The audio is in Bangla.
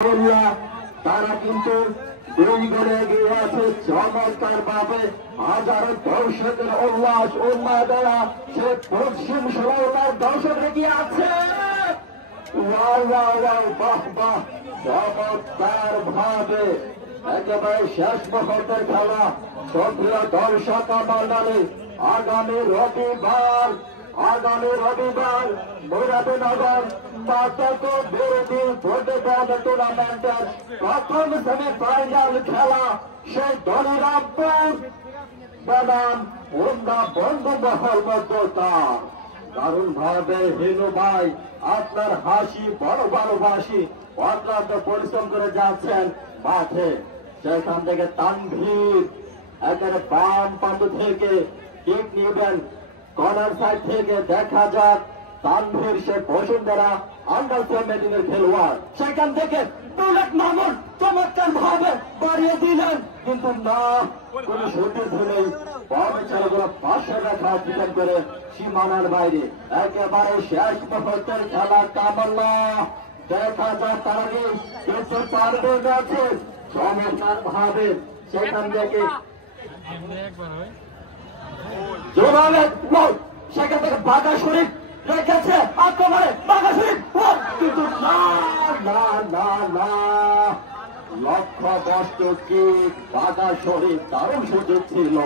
তারা কিন্তু দুই গোলে এগিয়ে আছে চমৎকার ভাবে। হাজারো দর্শকের উল্লাস উন্মাদনা সে পশ্চিম ষোলটার দর্শক এগিয়ে আছে। বাহ বাহ, চমৎকার ভাবে একেবারে শেষ মুহূর্তের খেলা। সক্রিয় দর্শক মন্ডলী আগামী রবিবার মুরাদনগর পাতক বিরোধী ফুটবল টুর্নামেন্টের প্রথম সেমিফাইনাল খেলা সেই দলিরামপুর বনাম উন্না বন্ধু মহল মধ্যতা। দারুণ ভাবে হিনু ভাই আপনার হাসি বড় ভালোবাসি অক্লান্ত পরিশ্রম করে যাচ্ছেন মাঠে। সেখান থেকে তানভীর একেবারে বাম প্রান্ত থেকে কিক নিবেন, কর্নার সাইড থেকে দেখা যাক তানভীর সে বসুন্ধরা আন্ডার 17 খেলোয়াড়। সেখান থেকে বুলেট মামুন চমৎকার ভাবে বাড়িয়ে দিলেন, কিন্তু না কোন সুযোগ নেই। কর্মচারীগুলো পাশে রাখা ডিফেন্ড করে সীমানার বাইরে। একেবারে শেষ মুহূর্তের খেলা কামাল্লা দেখা যাক তার আগে কিন্তু পারবে আছে চমৎকার ভাবে। সেখান থেকে সেখান থেকে বাঘা শরীফ রেখেছে আক্রমণে, বাঘা শরীফ কিন্তু না না না না লক্ষ্য বস্তু কি বাঘা শরীফ দারুণ সুযোগ ছিল।